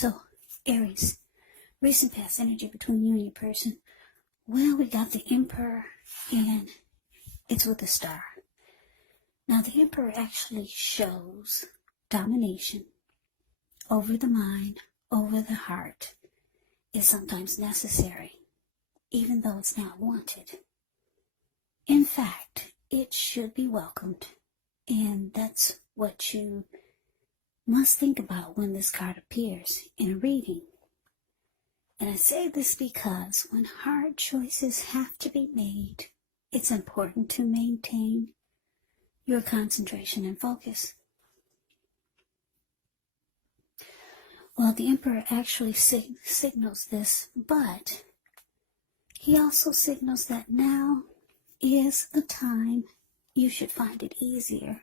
So, Aries, recent past energy between you and your person. Well, we got the Emperor, and it's with a star. Now, the Emperor actually shows domination over the mind, over the heart, is sometimes necessary, even though it's not wanted. In fact, it should be welcomed, and that's what you must think about when this card appears in a reading. And I say this because when hard choices have to be made, it's important to maintain your concentration and focus. Well, the Emperor actually signals this, but he also signals that now is the time you should find it easier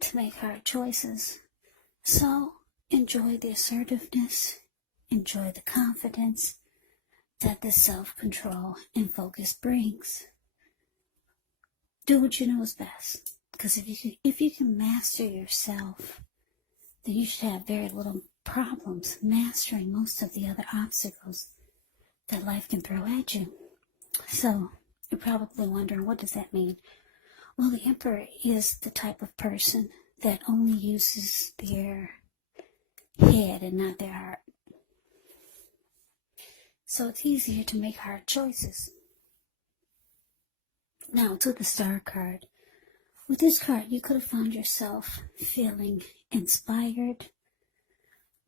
to make hard choices. So enjoy the assertiveness, enjoy the confidence that this self-control and focus brings. Do what you know is best, because if you can master yourself, then you should have very little problems mastering most of the other obstacles that life can throw at you. So you're probably wondering, what does that mean? Well, the Emperor is the type of person that only uses their head and not their heart. So it's easier to make hard choices. Now, to the Star card. With this card, you could have found yourself feeling inspired,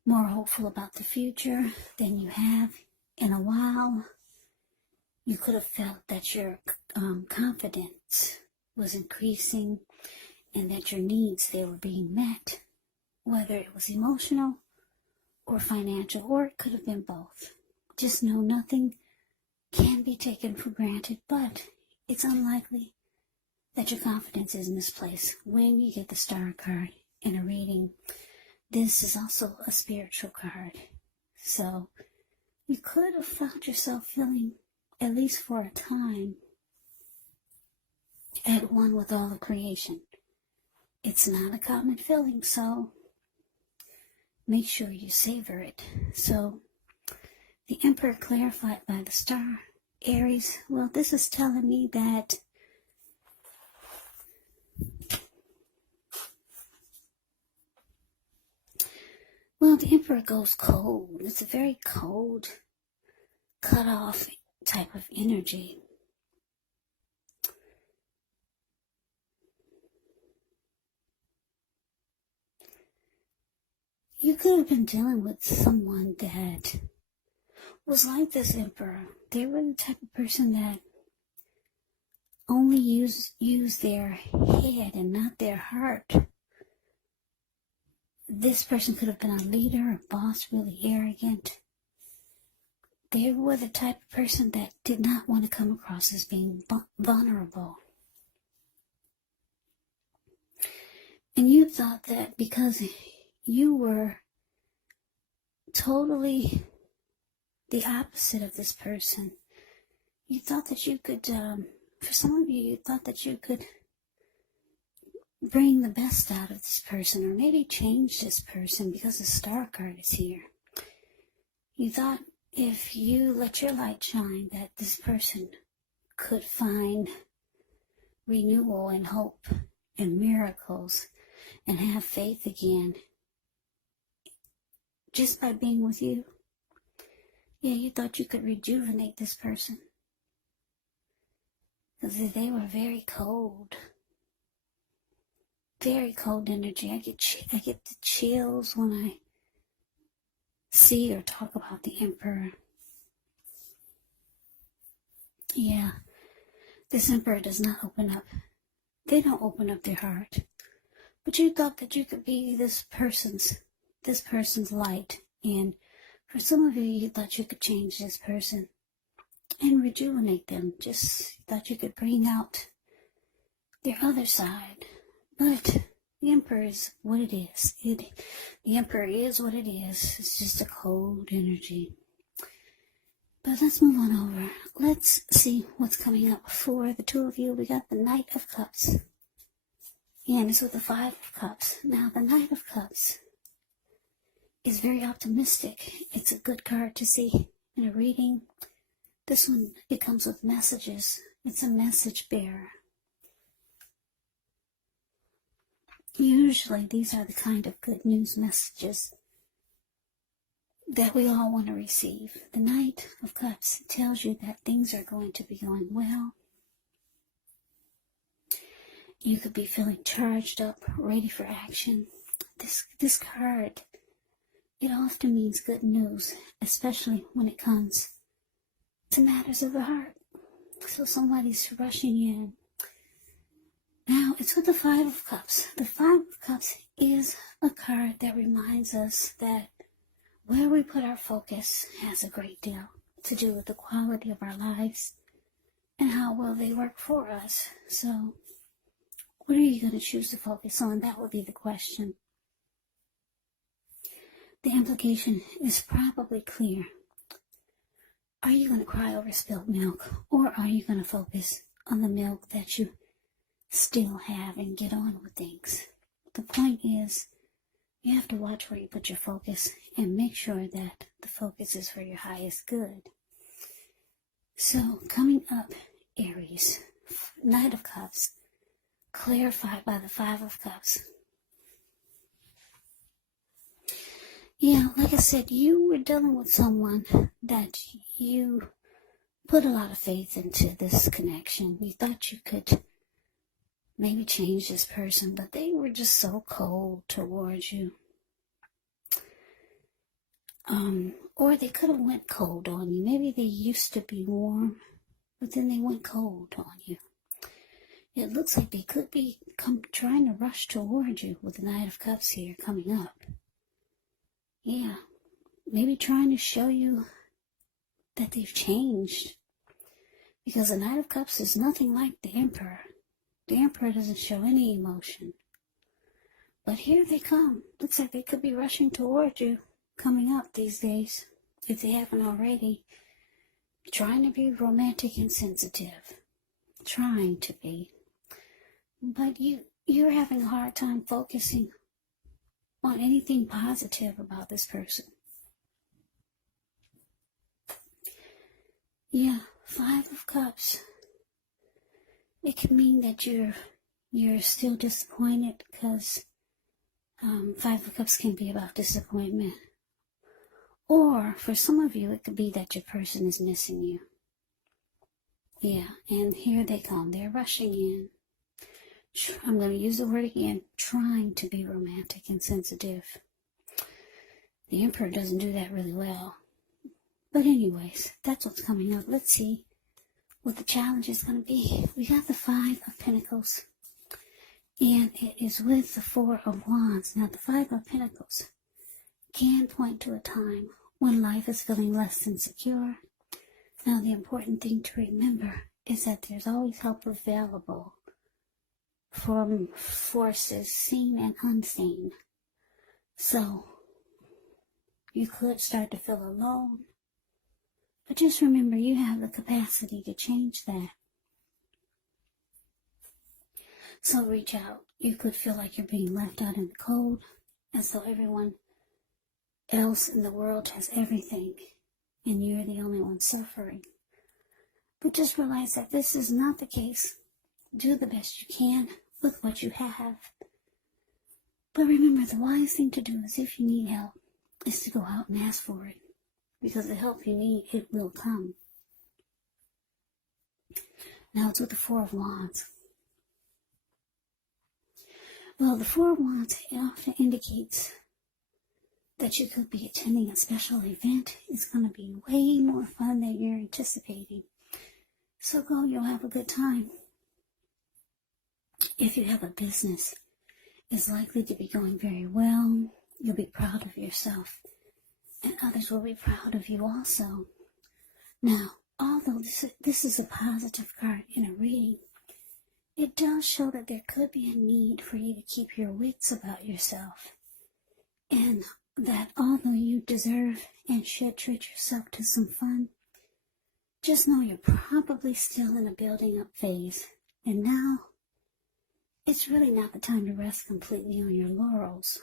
more hopeful about the future than you have in a while. You could have felt that your confidence was increasing and that your needs, they were being met, whether it was emotional or financial, or it could have been both. Just know nothing can be taken for granted, but it's unlikely that your confidence is misplaced when you get the Star card in a reading. This is also a spiritual card. So you could have found yourself feeling, at least for a time, at one with all of creation. It's not a common feeling, so make sure you savor it. So the Emperor clarified by the Star, Aries, well, this is telling me that the Emperor goes cold. It's a very cold, cut off type of energy. You could have been dealing with someone that was like this Emperor. They were the type of person that only use their head and not their heart. This person could have been a leader, a boss, really arrogant. They were the type of person that did not want to come across as being vulnerable. And you thought that because you were totally the opposite of this person, you thought that you could, for some of you thought that you could bring the best out of this person, or maybe change this person because the Star card is here. You thought if you let your light shine that this person could find renewal and hope and miracles and have faith again just by being with you. Yeah, you thought you could rejuvenate this person because they were very cold energy. I get the chills when I see or talk about the Emperor. Yeah, this Emperor does not open up. They don't open up their heart. But you thought that you could be this person's light. And for some of you, you thought you could change this person and rejuvenate them. Just thought you could bring out their other side. But the Emperor is what it is. The Emperor is what it is. It's just a cold energy. But let's move on over. Let's see what's coming up for the two of you. We got the Knight of Cups. And it's with the Five of Cups. Now, the Knight of Cups is very optimistic. It's a good card to see in a reading. This one, it comes with messages. It's a message bearer. Usually these are the kind of good news messages that we all want to receive. The Knight of Cups tells you that things are going to be going well. You could be feeling charged up, ready for action. This card, it often means good news, especially when it comes to matters of the heart. So somebody's rushing in. Now, it's with the Five of Cups. The Five of Cups is a card that reminds us that where we put our focus has a great deal to do with the quality of our lives and how well they work for us. So, what are you going to choose to focus on? That would be the question. The implication is probably clear. Are you going to cry over spilled milk, or are you going to focus on the milk that you still have and get on with things? The point is, you have to watch where you put your focus and make sure that the focus is for your highest good. So, coming up, Aries, Knight of Cups, clarified by the Five of Cups. Yeah, like I said, you were dealing with someone that you put a lot of faith into this connection. You thought you could maybe change this person, but they were just so cold towards you. Or they could have went cold on you. Maybe they used to be warm, but then they went cold on you. It looks like they could be trying to rush toward you with the Knight of Cups here coming up. Yeah, maybe trying to show you that they've changed. Because the Knight of Cups is nothing like the Emperor. The Emperor doesn't show any emotion. But here they come. Looks like they could be rushing toward you coming up these days, if they haven't already. Trying to be romantic and sensitive. Trying to be. But you're having a hard time focusing on anything positive about this person. Yeah, Five of Cups. It can mean that you're still disappointed because Five of Cups can be about disappointment. Or for some of you, it could be that your person is missing you. Yeah, and here they come. They're rushing in. I'm going to use the word again, trying to be romantic and sensitive. The Emperor doesn't do that really well. But anyways, that's what's coming up. Let's see what the challenge is going to be. We got the Five of Pentacles, and it is with the Four of Wands. Now, the Five of Pentacles can point to a time when life is feeling less than secure. Now, the important thing to remember is that there's always help available from forces seen and unseen. So, you could start to feel alone, but just remember you have the capacity to change that. So reach out. You could feel like you're being left out in the cold, as though everyone else in the world has everything, and you're the only one suffering. But just realize that this is not the case. Do the best you can with what you have. But remember, the wise thing to do is, if you need help, is to go out and ask for it. Because the help you need, it will come. Now it's with the Four of Wands. Well, the Four of Wands, it often indicates that you could be attending a special event. It's going to be way more fun than you're anticipating. So go, you'll have a good time. If you have a business, it's likely to be going very well. You'll be proud of yourself, and others will be proud of you also. Now, although this is a positive card in a reading, it does show that there could be a need for you to keep your wits about yourself, and that although you deserve and should treat yourself to some fun, just know you're probably still in a building up phase, and now it's really not the time to rest completely on your laurels.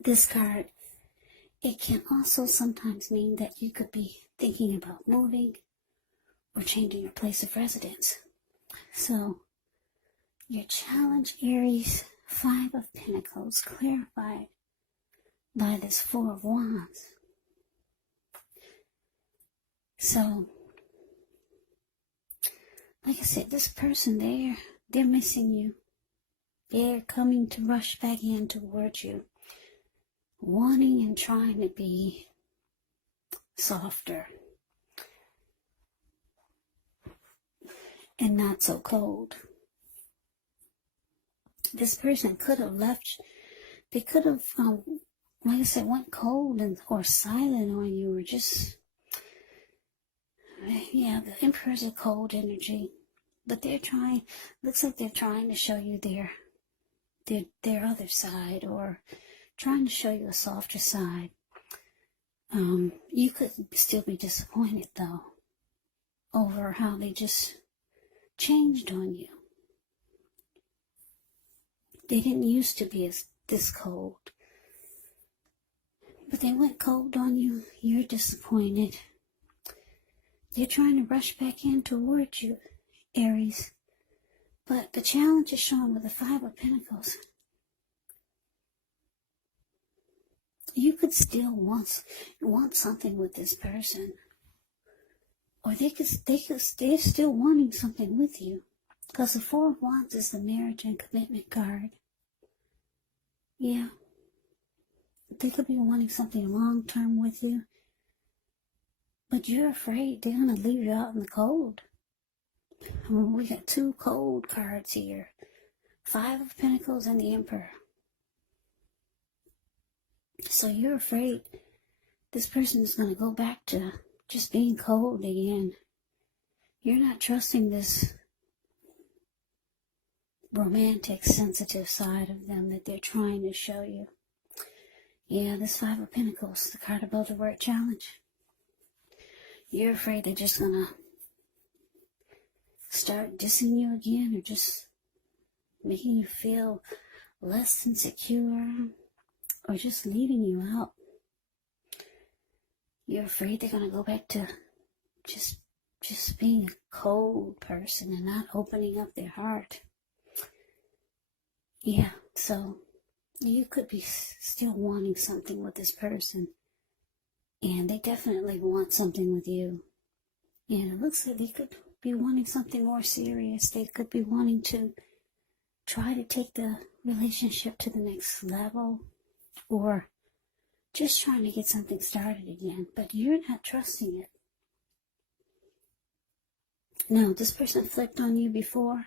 this card, it can also sometimes mean that you could be thinking about moving or changing your place of residence. So, your challenge, Aries, 5 of Pentacles, clarified by this 4 of Wands. So, like I said, this person, they're missing you. They're coming to rush back in towards you, wanting and trying to be softer and not so cold. This person could have left. They could have, like I said, went cold or silent on you, or just, yeah, the Emperor's a cold energy, but they're trying. Looks like they're trying to show you their other side, or trying to show you a softer side. You could still be disappointed though over how they just changed on you. They didn't used to be this cold, but they went cold on you. You're disappointed. They're trying to rush back in towards you, Aries. But the challenge is shown with the 5 of Pentacles. You could still want something with this person, or they're still wanting something with you, because the 4 of Wands is the marriage and commitment card. Yeah, they could be wanting something long term with you, but you're afraid they're gonna leave you out in the cold. I mean, we got 2 cold cards here, 5 of Pentacles and the Emperor. So you're afraid this person is going to go back to just being cold again. You're not trusting this romantic, sensitive side of them that they're trying to show you. Yeah, this 5 of Pentacles, the card above the word challenge. You're afraid they're just going to start dissing you again, or just making you feel less insecure, or just leaving you out. You're afraid they're going to go back to just being a cold person and not opening up their heart. Yeah, so you could be still wanting something with this person, and they definitely want something with you. And it looks like they could be wanting something more serious. They could be wanting to try to take the relationship to the next level, or just trying to get something started again, but you're not trusting it. No, this person flipped on you before.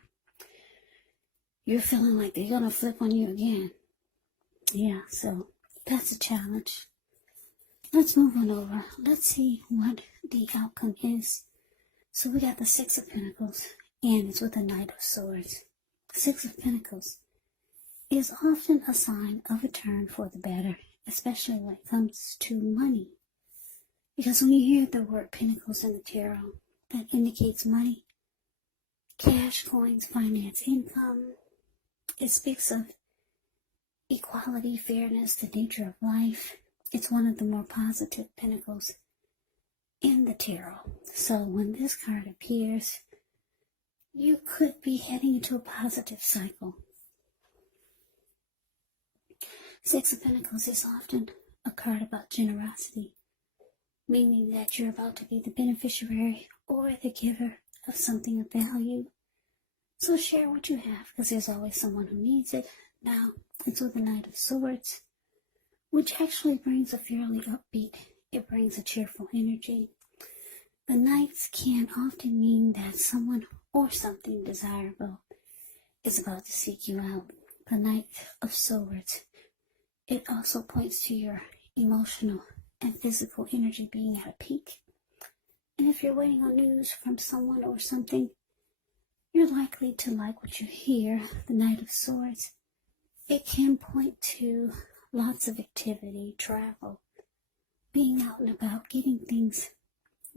You're feeling like they're going to flip on you again. Yeah, so that's a challenge. Let's move on over. Let's see what the outcome is. So we got the 6 of Pentacles, and it's with the Knight of Swords. 6 of Pentacles is often a sign of a turn for the better, especially when it comes to money. Because when you hear the word Pentacles in the tarot, that indicates money, cash, coins, finance, income. It speaks of equality, fairness, the nature of life. It's one of the more positive pentacles in the tarot. So when this card appears, you could be heading into a positive cycle. 6 of Pentacles is often a card about generosity, meaning that you're about to be the beneficiary or the giver of something of value. So share what you have, because there's always someone who needs it. Now, it's with the Knight of Swords, which actually brings a fairly upbeat, it brings a cheerful energy. The Knights can often mean that someone or something desirable is about to seek you out. The Knight of Swords, it also points to your emotional and physical energy being at a peak. And if you're waiting on news from someone or something, you're likely to like what you hear. The Knight of Swords, it can point to lots of activity, travel, being out and about, getting things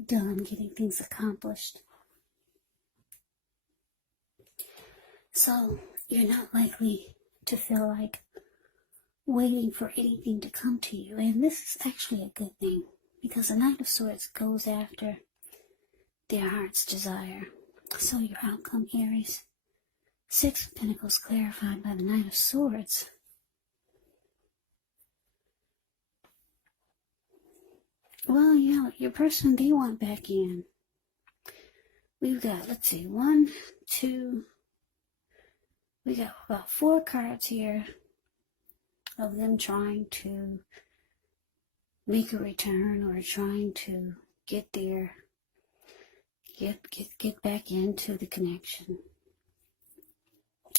done, getting things accomplished. So you're not likely to feel like, waiting for anything to come to you. And this is actually a good thing, because the Knight of Swords goes after their heart's desire. So your outcome, Aries. Six of Pentacles clarified by the Knight of Swords. Well, your person, they want back in. We've got, let's see, one, two, we got about 4 cards here of them trying to make a return or trying to get back into the connection.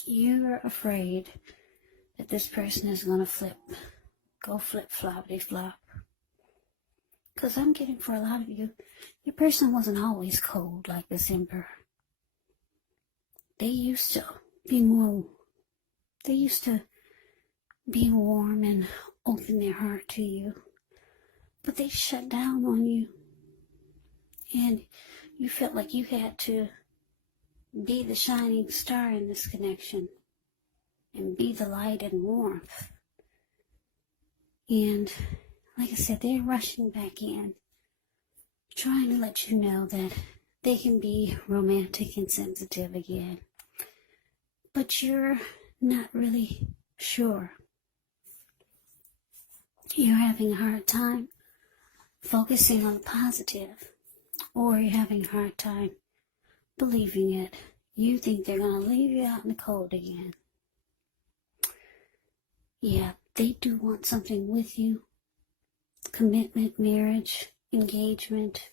You're afraid that this person is going to go floppity flop. Because I'm getting, for a lot of you, your person wasn't always cold like this Emperor. They used to be warm and open their heart to you. But they shut down on you. And you felt like you had to be the shining star in this connection and be the light and warmth. And like I said, they're rushing back in, trying to let you know that they can be romantic and sensitive again. But you're not really sure. You're having a hard time focusing on the positive, or you're having a hard time believing it. You think they're going to leave you out in the cold again. Yeah, they do want something with you. Commitment, marriage, engagement.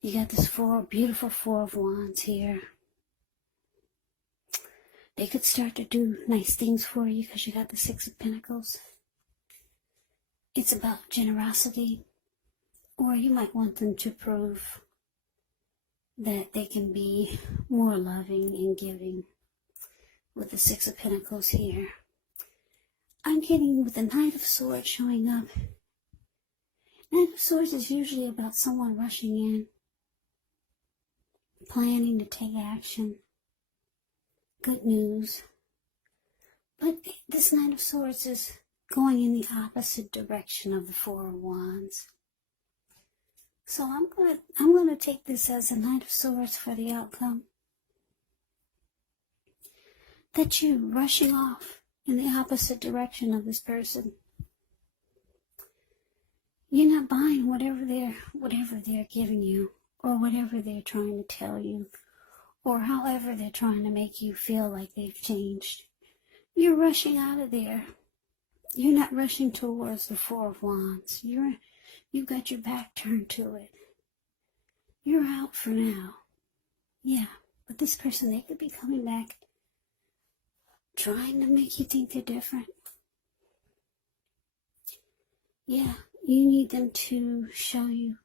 You got this beautiful 4 of Wands here. They could start to do nice things for you because you got the 6 of Pentacles. It's about generosity. Or you might want them to prove that they can be more loving and giving with the 6 of Pentacles here. I'm getting with the Knight of Swords showing up. Knight of Swords is usually about someone rushing in, planning to take action, good news. But this Knight of Swords is going in the opposite direction of the 4 of Wands. So I'm going to take this as a Knight of Swords for the outcome. That you're rushing off in the opposite direction of this person. You're not buying whatever they're giving you, or whatever they're trying to tell you, or however they're trying to make you feel like they've changed. You're rushing out of there. You're not rushing towards the 4 of Wands. You've got your back turned to it. You're out for now. Yeah, but this person, they could be coming back, trying to make you think they're different. Yeah, you need them to show you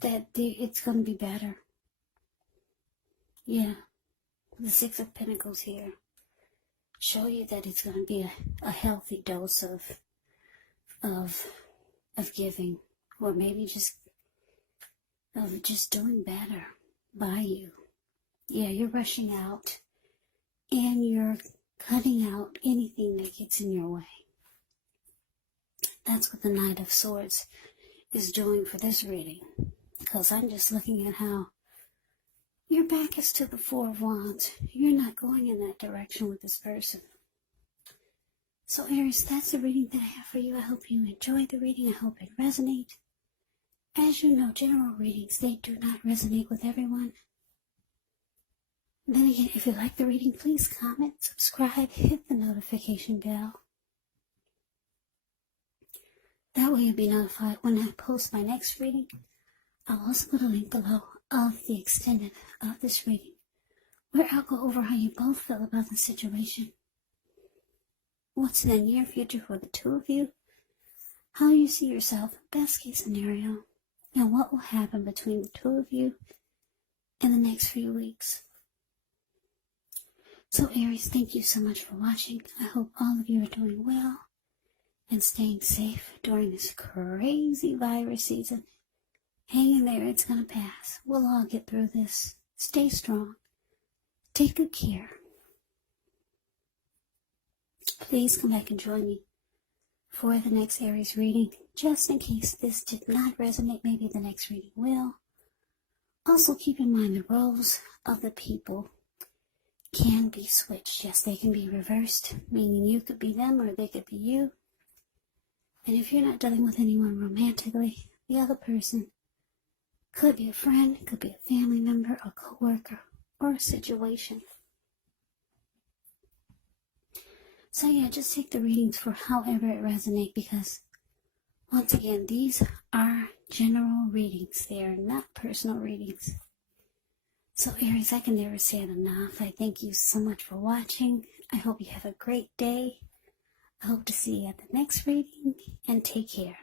that it's going to be better. Yeah, the 6 of Pentacles here. Show you that it's going to be a healthy dose of giving, or maybe just doing better by you. Yeah, you're rushing out, and you're cutting out anything that gets in your way. That's what the Knight of Swords is doing for this reading, because I'm just looking at how your back is to the 4 of Wands. You're not going in that direction with this person. So Aries, that's the reading that I have for you. I hope you enjoyed the reading. I hope it resonates. As you know, general readings, they do not resonate with everyone. Then again, if you like the reading, please comment, subscribe, hit the notification bell. That way you'll be notified when I post my next reading. I'll also put a link below of the extended of this reading, where I'll go over how you both feel about the situation. What's in the near future for the 2 of you, how you see yourself, best case scenario, and what will happen between the 2 of you in the next few weeks. So Aries, thank you so much for watching. I hope all of you are doing well and staying safe during this crazy virus season. Hang in there, it's going to pass. We'll all get through this. Stay strong. Take good care. please come back and join me for the next Aries reading. Just in case this did not resonate, maybe the next reading will. Also keep in mind the roles of the people can be switched. Yes, they can be reversed, meaning you could be them or they could be you. And if you're not dealing with anyone romantically, the other person could be a friend, could be a family member, a co-worker, or a situation. So yeah, just take the readings for however it resonates, because once again, these are general readings. They are not personal readings. So Aries, I can never say it enough. I thank you so much for watching. I hope you have a great day. I hope to see you at the next reading, and take care.